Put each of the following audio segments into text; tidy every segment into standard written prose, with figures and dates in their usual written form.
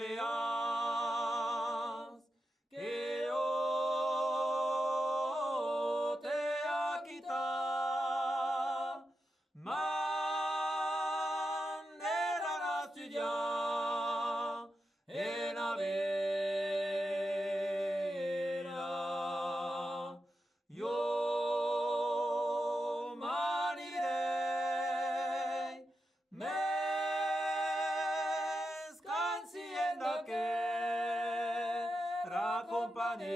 mareas que yo te quita manera la ciudad en la vera yo maniré me scansienda que raccompagnia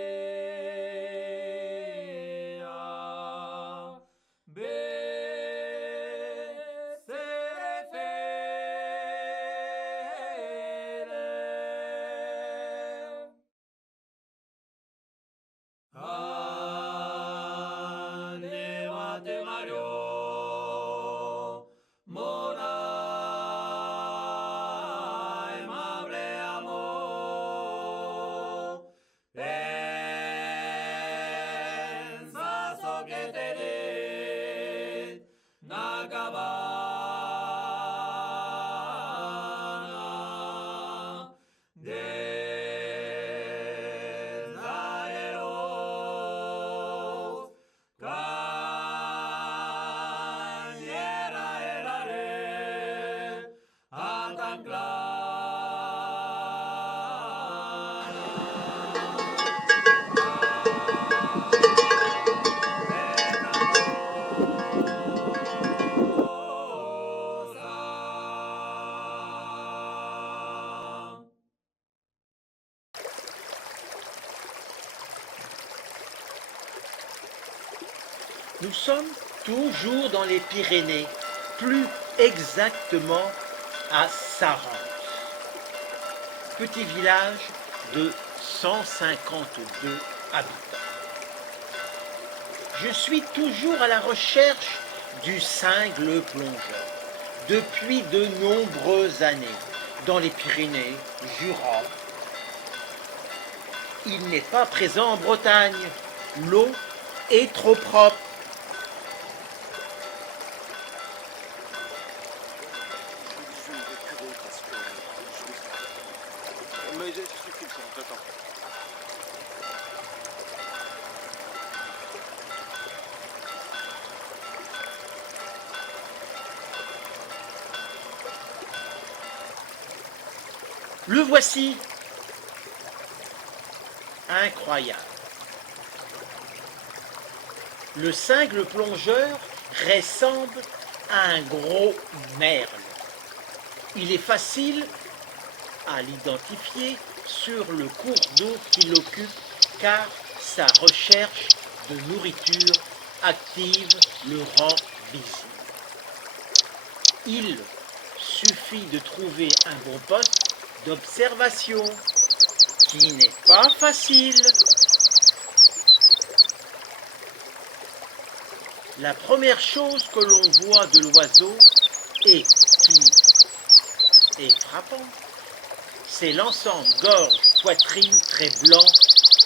besere fere Anewate Mario Monai Mable Amor Pensa so que te dit Nagabana des aeros Cañera erare Nous sommes toujours dans les Pyrénées, plus exactement à Sarrente. Petit village de 152 habitants. Je suis toujours à la recherche du cingle plongeur depuis de nombreuses années dans les Pyrénées, Jura. Il n'est pas présent en Bretagne. L'eau est trop propre. Le voici. Incroyable. Le cingle plongeur ressemble à un gros merle. Il est facile à l'identifier sur le cours d'eau qu'il occupe car sa recherche de nourriture active le rend visible. Il suffit de trouver un bon poste d'observation qui n'est pas facile. La première chose que l'on voit de l'oiseau et qui est frappant, c'est l'ensemble gorge-poitrine très blanc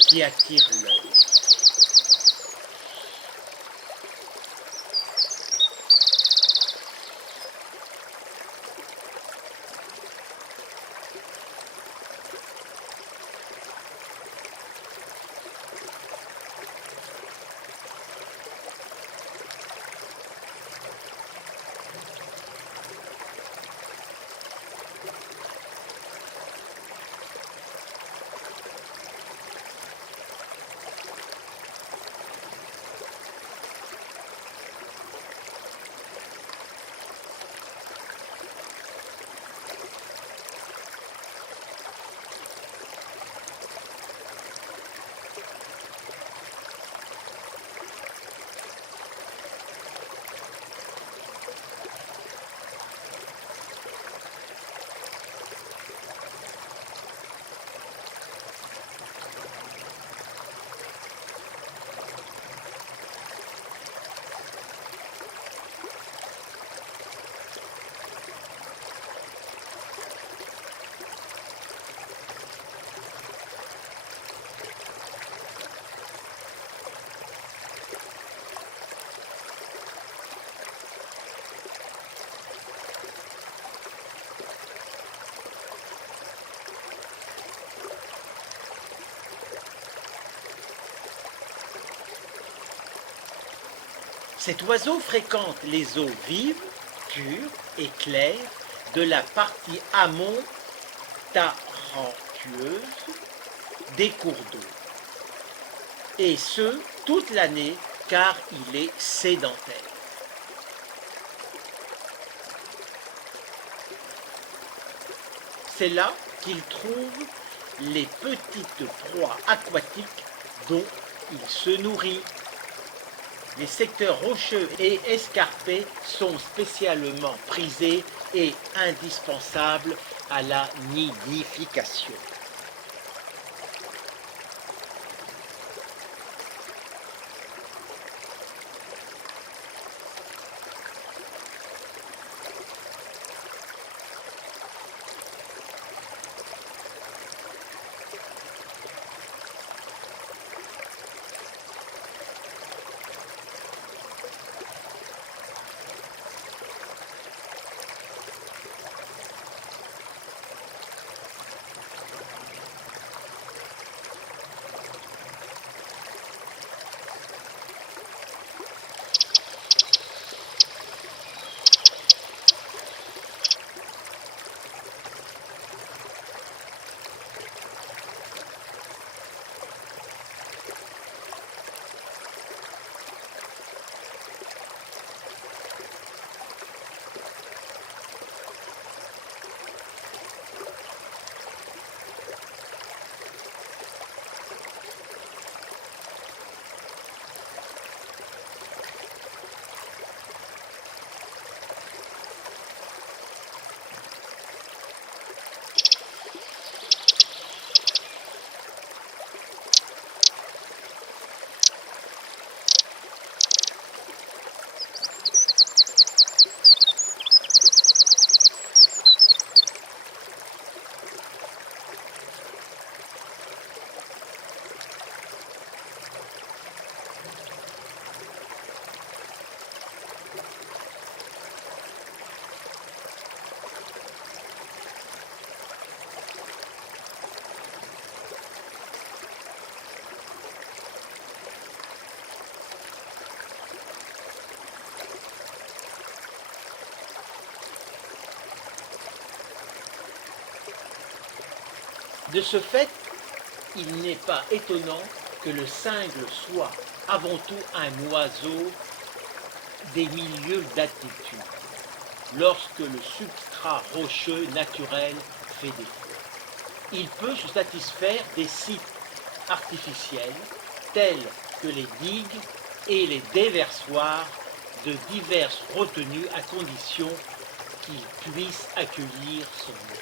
qui attire l'œil. Cet oiseau fréquente les eaux vives, pures et claires de la partie amont tarentueuse des cours d'eau. Et ce, toute l'année, car il est sédentaire. C'est là qu'il trouve les petites proies aquatiques dont il se nourrit. Les secteurs rocheux et escarpés sont spécialement prisés et indispensables à la nidification. De ce fait, il n'est pas étonnant que le cingle soit avant tout un oiseau des milieux d'altitude, lorsque le substrat rocheux naturel fait défaut. Il peut se satisfaire des sites artificiels tels que les digues et les déversoirs de diverses retenues à condition qu'il puisse accueillir son eau.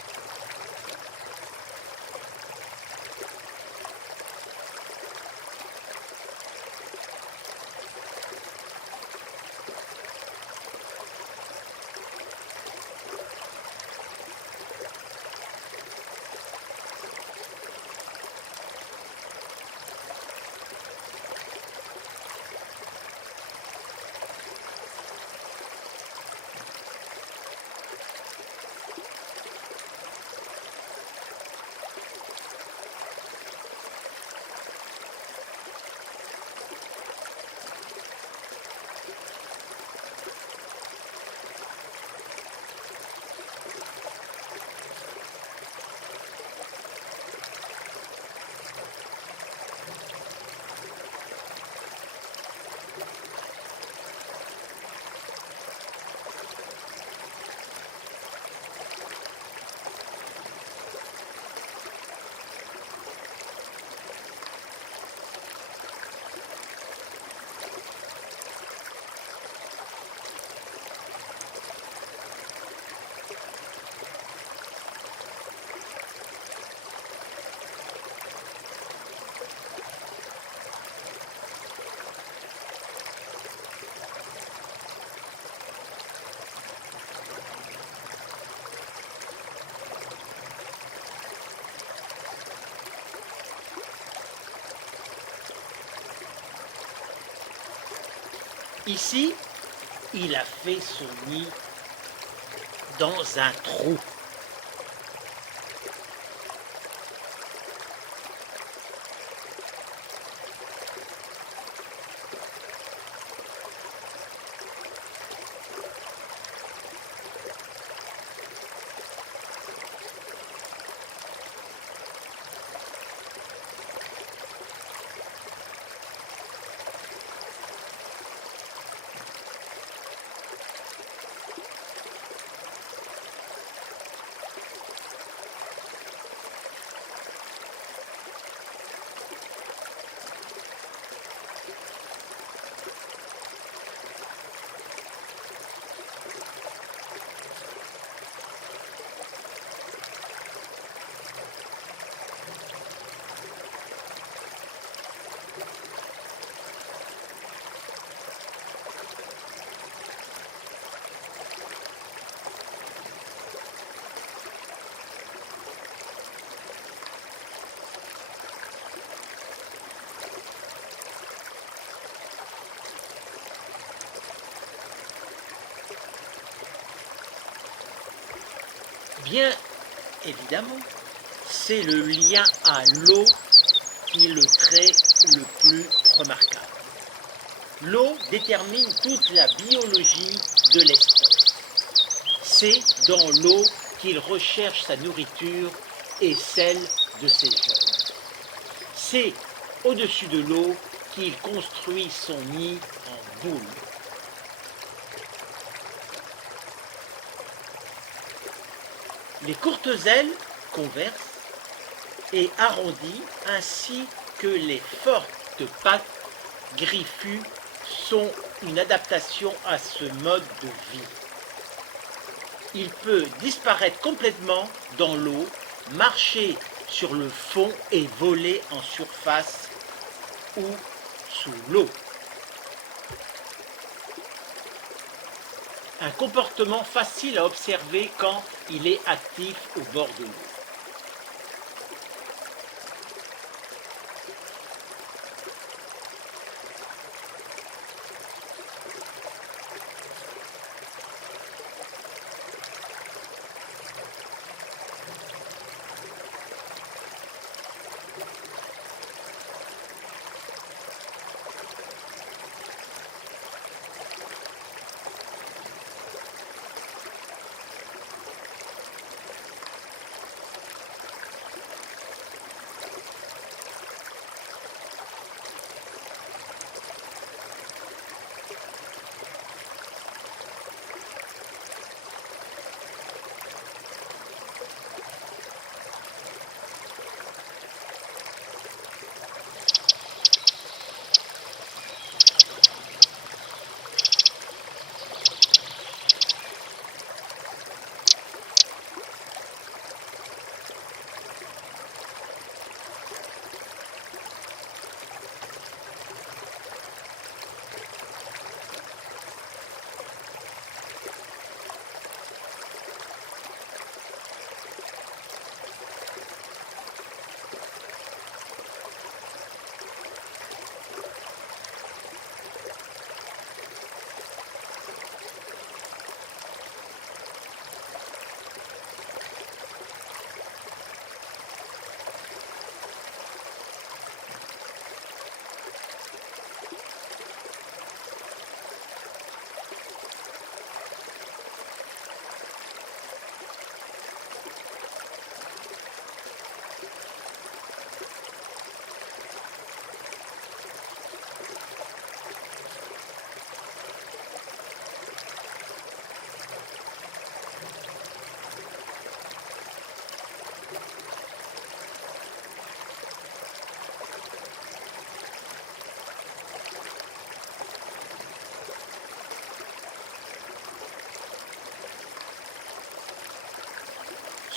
Ici, il a fait son nid dans un trou. Bien évidemment, c'est le lien à l'eau qui est le trait le plus remarquable. L'eau détermine toute la biologie de l'espèce. C'est dans l'eau qu'il recherche sa nourriture et celle de ses jeunes. C'est au-dessus de l'eau qu'il construit son nid en boule. Les courtes ailes, converses et arrondies, ainsi que les fortes pattes griffues sont une adaptation à ce mode de vie. Il peut disparaître complètement dans l'eau, marcher sur le fond et voler en surface ou sous l'eau. Un comportement facile à observer quand il est actif au bord de l'eau.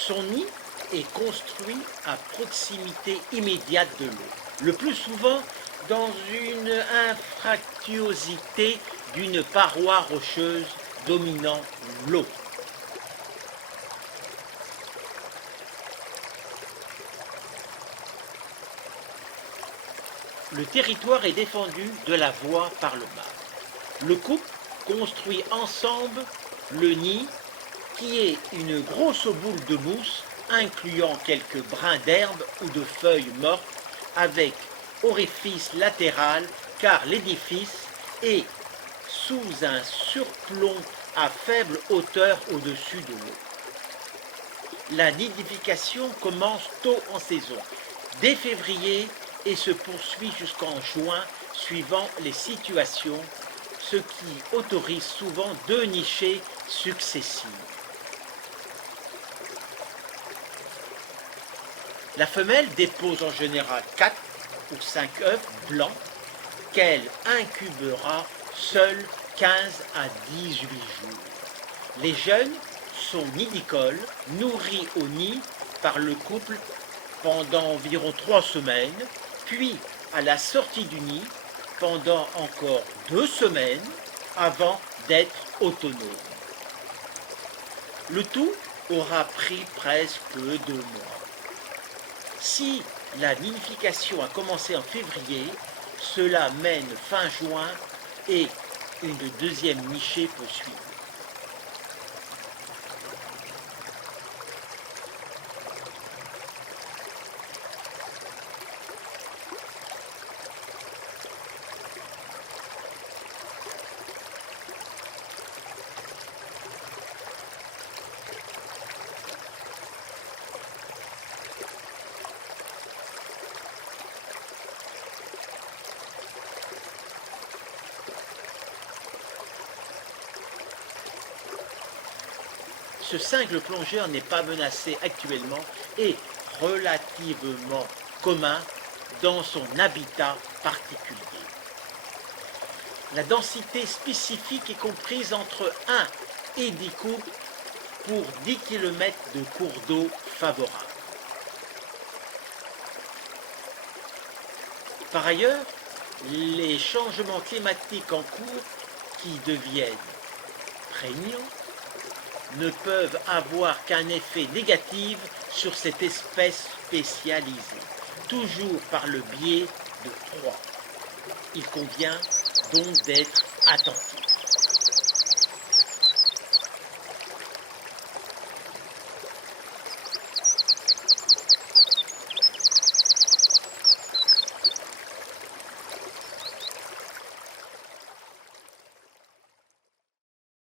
Son nid est construit à proximité immédiate de l'eau, le plus souvent dans une anfractuosité d'une paroi rocheuse dominant l'eau. Le territoire est défendu de la voie par le mât. Le couple construit ensemble le nid qui est une grosse boule de mousse incluant quelques brins d'herbe ou de feuilles mortes avec orifice latéral car l'édifice est sous un surplomb à faible hauteur au-dessus de l'eau. La nidification commence tôt en saison, dès février et se poursuit jusqu'en juin suivant les situations, ce qui autorise souvent 2 nichées successives. La femelle dépose en général 4 ou 5 œufs blancs qu'elle incubera seule 15 à 18 jours. Les jeunes sont nidicoles, nourris au nid par le couple pendant environ 3 semaines, puis à la sortie du nid pendant encore 2 semaines avant d'être autonomes. Le tout aura pris presque 2 mois. Si la nidification a commencé en février, cela mène fin juin et une deuxième nichée peut suivre. ce cingle plongeur n'est pas menacé actuellement et relativement commun dans son habitat particulier. La densité spécifique est comprise entre 1 et 10 couples pour 10 km de cours d'eau favorables. Par ailleurs, les changements climatiques en cours qui deviennent prégnants ne peuvent avoir qu'un effet négatif sur cette espèce spécialisée, toujours par le biais de proies. Il convient donc d'être attentif.